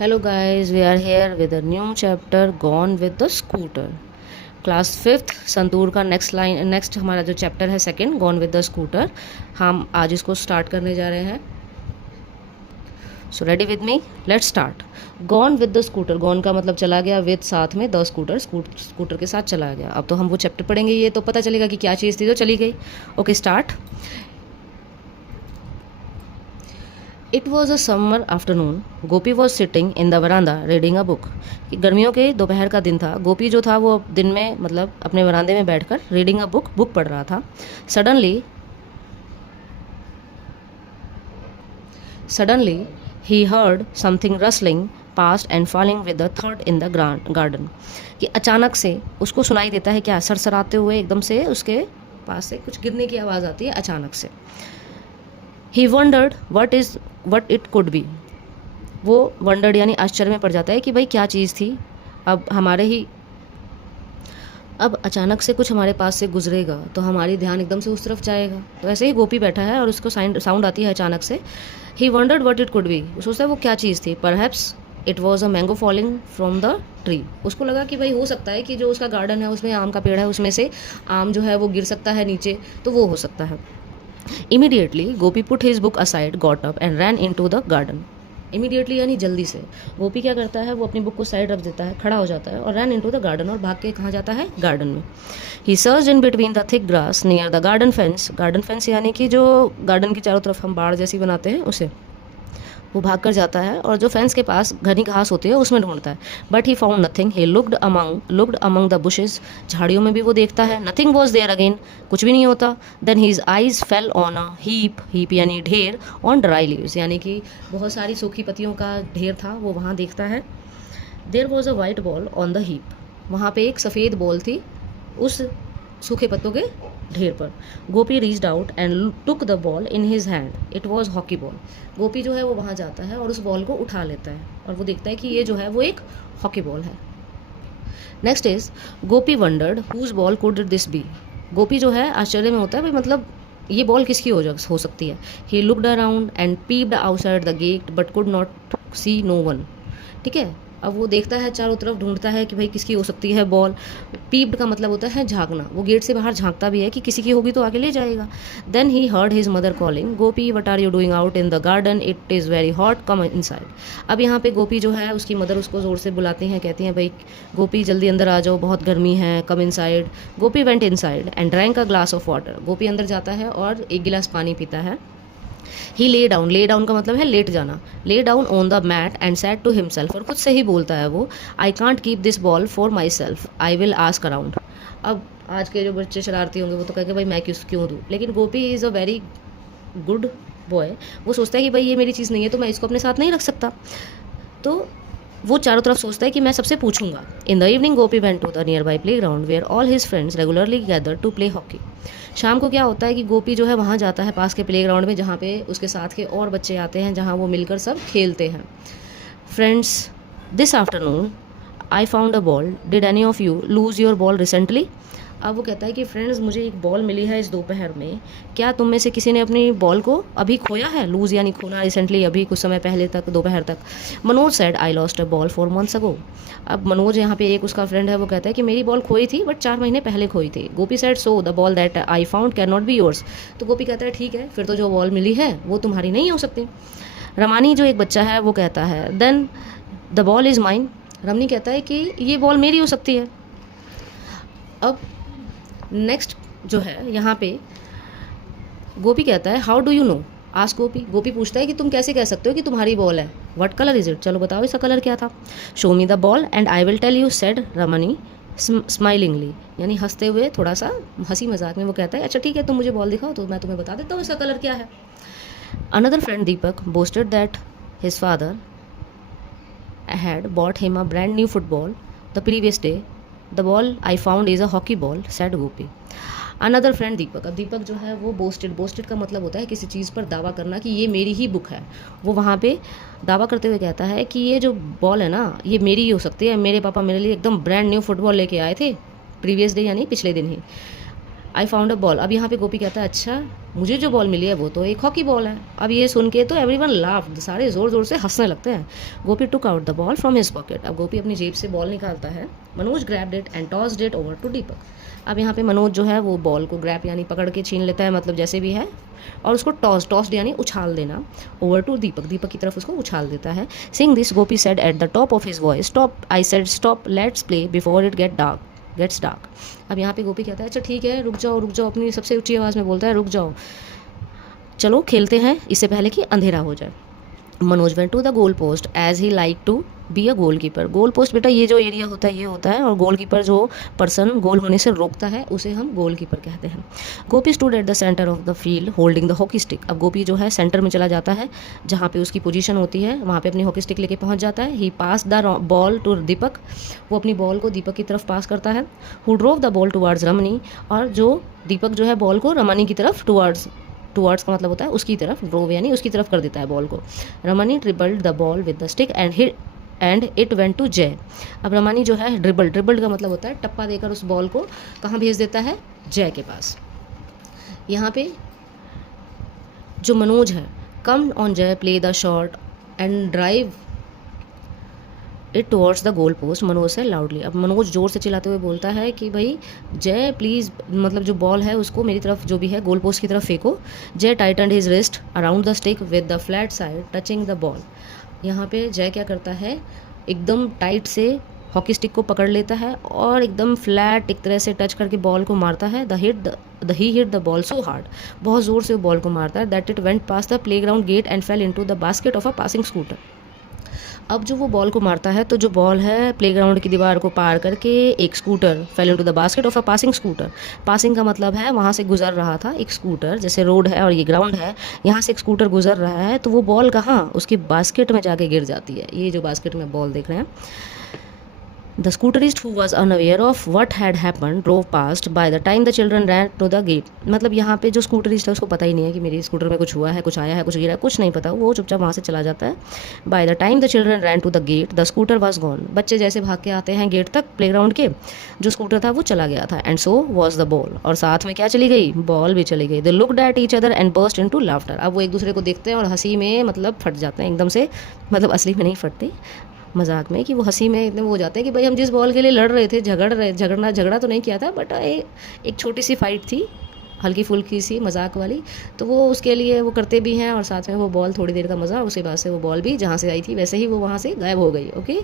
Hello guys, we are here with a new chapter Gone with the Scooter. Class fifth santoor का next हमारा जो chapter है second gone with the scooter, हम आज इसको start करने जा रहे हैं. So ready with me, let's start. Gone with the scooter, gone का मतलब चला गया, विद साथ में, द स्कूटर स्कूटर के साथ चला गया. अब तो हम वो चैप्टर पढ़ेंगे, ये तो पता चलेगा कि क्या चीज़ थी जो चली गई. Okay start. It was a summer afternoon. Gopi was sitting in the veranda reading a book. गर्मियों के दोपहर का दिन था. गोपी जो था वो दिन में मतलब अपने वरांदे में बैठकर रीडिंग अ बुक पढ़ रहा था. Suddenly he heard something rustling past and falling with the third in the garden. कि अचानक से उसको सुनाई देता है क्या, सरसराते हुए एकदम से उसके पास से कुछ गिरने की आवाज़ आती है अचानक से. He wondered what it could be. वो वंडर्ड यानी आश्चर्य में पड़ जाता है कि भाई क्या चीज़ थी. अब अचानक से कुछ हमारे पास से गुजरेगा तो हमारी ध्यान एकदम से उस तरफ जाएगा. तो ऐसे ही गोपी बैठा है और उसको साउंड आती है अचानक से. He wondered what it could be. सोचता है वो क्या चीज़ थी. Perhaps it was a mango falling from the tree. उसको लगा कि भाई हो सकता है कि जो उसका गार्डन है उसमें आम का पेड़ है, उसमें से आम जो है वो गिर सकता है नीचे, तो वो हो सकता है. Immediately, Gopi put his book aside, got up and ran into the garden. Immediately यानी जल्दी से गोपी क्या करता है, वो अपनी बुक को साइड रख देता है, खड़ा हो जाता है और रन इनटू द गार्डन, और भाग के कहाँ जाता है, गार्डन में. He search in between the thick grass near the garden fence यानी कि जो गार्डन की चारों तरफ हम बाड़ जैसी बनाते हैं उसे, वो भाग कर जाता है और जो फेंस के पास घनी घास होती है उसमें ढूंढता है. But he found nothing. He looked among the bushes. झाड़ियों में भी वो देखता है. Nothing was there again. कुछ भी नहीं होता. Then his eyes fell on a heap यानी ढेर, ऑन ड्राई लीव्स यानी कि बहुत सारी सूखी पत्तियों का ढेर था, वो वहाँ देखता है. There was a white ball on the heap. वहाँ पे एक सफ़ेद बॉल थी उस सूखे पत्तों के ढेर पर. Gopi reached out and took the ball in his hand. It was hockey ball. Gopi जो है वो वहाँ जाता है और उस बॉल को उठा लेता है और वो देखता है कि ये जो है वो एक हॉकी बॉल है. Next is Gopi wondered whose ball could this be. Gopi जो है आश्चर्य में होता है, भाई मतलब ये बॉल किसकी हो सकती है. He looked around and peeped outside the gate but could not see no one. ठीक है, अब वो देखता है चारों तरफ, ढूंढता है कि भाई किसकी हो सकती है बॉल. पीप्ड का मतलब होता है झांकना. वो गेट से बाहर झांकता भी है कि किसी की होगी तो आगे ले जाएगा. Then he heard his mother calling, Gopi what are you doing out in the garden, it is very hot, come inside. अब यहाँ पे गोपी जो है उसकी मदर उसको ज़ोर से बुलाती हैं, कहती हैं भाई गोपी जल्दी अंदर आ जाओ, बहुत गर्मी है, come inside. Gopi went inside and drank a glass of water. Gopi अंदर जाता है और एक गिलास पानी पीता है. ही ले डाउन का मतलब है लेट जाना. Lay down on the mat and said to himself. और खुद से ही बोलता है वो, I can't keep this ball for myself, I will ask around. अब आज के जो बच्चे शरारती होंगे वो तो कहेंगे भाई मैं क्यों दूँ, लेकिन Gopi is a very good boy. वो सोचता है कि भाई ये मेरी चीज़ नहीं है तो मैं इसको अपने साथ नहीं रख सकता. तो वो चारों तरफ सोचता है कि मैं सबसे पूछूंगा. In the evening Gopi went to the nearby playground where all his friends regularly gather to play hockey. शाम को क्या होता है कि गोपी जो है वहाँ जाता है पास के प्ले ग्राउंड में, जहाँ पे उसके साथ के और बच्चे आते हैं, जहाँ वो मिलकर सब खेलते हैं. Friends, this afternoon I found a ball, did any of you lose your ball recently. अब वो कहता है कि फ्रेंड्स मुझे एक बॉल मिली है इस दोपहर में, क्या तुम में से किसी ने अपनी बॉल को अभी खोया है. लूज़ यानी खोना, रिसेंटली अभी कुछ समय पहले तक, दोपहर तक. Manoj said I lost a ball 4 months अगो. अब मनोज यहाँ पे एक उसका फ्रेंड है, वो कहता है कि मेरी बॉल खोई थी बट 4 महीने पहले खोई थी. Gopi said so the ball that I found can not be yours. तो गोपी कहता है ठीक है, फिर तो जो बॉल मिली है वो तुम्हारी नहीं हो सकती. रमानी जो एक बच्चा है वो कहता है then the ball is mine. Ramani कहता है कि ये बॉल मेरी हो सकती है. अब नेक्स्ट जो है यहाँ पे गोपी कहता है how do you know, ask Gopi. Gopi पूछता है कि तुम कैसे कह सकते हो कि तुम्हारी बॉल है. व्हाट कलर इज इट, चलो बताओ इसका कलर क्या था. Show me the ball and I will tell you said Ramani smilingly यानी हंसते हुए, थोड़ा सा हंसी मजाक में वो कहता है अच्छा ठीक है तुम मुझे बॉल दिखाओ तो मैं तुम्हें बता देता हूँ इसका कलर क्या है. Another friend Deepak boasted that his father had bought him a brand new football the previous day. The ball I found is a hockey ball said Gopi. Another friend Deepak. अब दीपक जो है वो बोस्टेड का मतलब होता है किसी चीज़ पर दावा करना कि ये मेरी ही बुक है. वो वहाँ पे दावा करते हुए कहता है कि ये जो बॉल है ना ये मेरी ही हो सकती है, मेरे पापा मेरे लिए एकदम ब्रांड न्यू फुटबॉल लेके आए थे प्रीवियस डे यानी पिछले दिन ही. I found a ball. अब यहाँ पे गोपी कहता है अच्छा मुझे जो बॉल मिली है वो तो एक हॉकी बॉल है। अब ये सुन के तो एवरीवन लाफ्ड, सारे ज़ोर ज़ोर से हंसने लगते हैं। Gopi took out the ball from his pocket. अब गोपी अपनी जेब से बॉल निकालता है। Manoj grabbed it and tossed it over to Deepak. अब यहाँ पे मनोज जो है वो बॉल को ग्रैब यानी पकड़ के छीन लेता है, मतलब जैसे भी है, और उसको टॉस्ड यानी उछाल देना, ओवर टू दीपक, दीपक की तरफ उसको उछाल देता है। Sing this Gopi said at the top of his voice, stop I said stop, let's play before it gets dark. अब यहाँ पे गोपी कहता है अच्छा ठीक है रुक जाओ, अपनी सबसे ऊंची आवाज़ में बोलता है रुक जाओ, चलो खेलते हैं इससे पहले कि अंधेरा हो जाए। Manoj went to the goal post as he like to be a goalkeeper. Goal post बेटा ये जो एरिया होता है ये होता है, और गोल कीपर जो पर्सन गोल होने से रोकता है उसे हम गोल कीपर कहते हैं। Gopi stood at the centre of the field holding the hockey stick. अब गोपी जो है सेंटर में चला जाता है, जहाँ पे उसकी पोजीशन होती है वहाँ पे अपनी हॉकी स्टिक लेके पहुँच जाता है। ही पास द बॉल टू दीपक, वो अपनी बॉल को दीपक की तरफ पास करता है। Who drove the ball towards Ramani, और जो दीपक जो है बॉल को रमनी की तरफ टुवर्ड्स का मतलब होता है उसकी तरफ, ड्रोव यानी उसकी तरफ कर देता है बॉल को। Ramani dribbled the ball with the stick and it went to Jay. अब रमानी जो है ड्रिबल्ड का मतलब होता है टप्पा देकर उस बॉल को कहाँ भेज देता है, जय के पास। यहाँ पे जो मनोज है, कम ऑन जय play the shot and drive it towards the goal post, Manoj से लाउडली। अब मनोज जोर से चिल्लाते हुए बोलता है कि भाई जय प्लीज़, मतलब जो बॉल है उसको मेरी तरफ जो भी है गोल पोस्ट की तरफ फेंको। Jay tightened his wrist around the stick with the flat side touching the ball. यहाँ पे जय क्या करता है, एकदम टाइट से हॉकी स्टिक को पकड़ लेता है और एकदम फ्लैट एक तरह से टच करके बॉल को मारता है। He hit the ball so hard, बहुत ज़ोर से वो बॉल को मारता है, that it went past the playground gate and fell into the basket of a passing scooter. अब जो वो बॉल को मारता है तो जो बॉल है प्लेग्राउंड की दीवार को पार करके एक scooter, fail into the basket of a passing scooter. Passing का मतलब है वहाँ से गुजर रहा था एक स्कूटर, जैसे रोड है और ये ग्राउंड है, यहाँ से एक स्कूटर गुजर रहा है, तो वो बॉल कहाँ, उसकी बास्केट में जाके गिर जाती है। ये जो बास्केट में बॉल देख रहे हैं, The scooterist, who was unaware of what had happened, drove past. By the time the children ran to the gate, मतलब यहाँ पे जो स्कूटरिस्ट है उसको पता ही नहीं है कि मेरी स्कूटर में कुछ हुआ है, कुछ आया है, कुछ गिरा है, कुछ नहीं पता, वो चुपचाप वहाँ से चला जाता है। By the time the children ran to the gate, the scooter was gone. बच्चे जैसे भाग के आते हैं गेट तक प्लेग्राउंड के, जो स्कूटर था वो चला गया था। And so was the ball, और साथ में क्या चली गई, बॉल भी चली गई। They looked at each other and burst into laughter. अब वो एक दूसरे को देखते हैं और हंसी में मतलब फट जाते हैं एकदम से, मतलब असली में नहीं फटते, मजाक में, कि वो हंसी में इतने वो हो जाते हैं कि भाई हम जिस बॉल के लिए लड़ रहे थे, झगड़ा तो नहीं किया था, बट एक छोटी सी फाइट थी, हल्की फुल्की सी मजाक वाली, तो वो उसके लिए वो करते भी हैं, और साथ में वो बॉल थोड़ी देर का मज़ा, उसके बाद से वो बॉल भी जहाँ से आई थी वैसे ही वो वहाँ से गायब हो गई। ओके।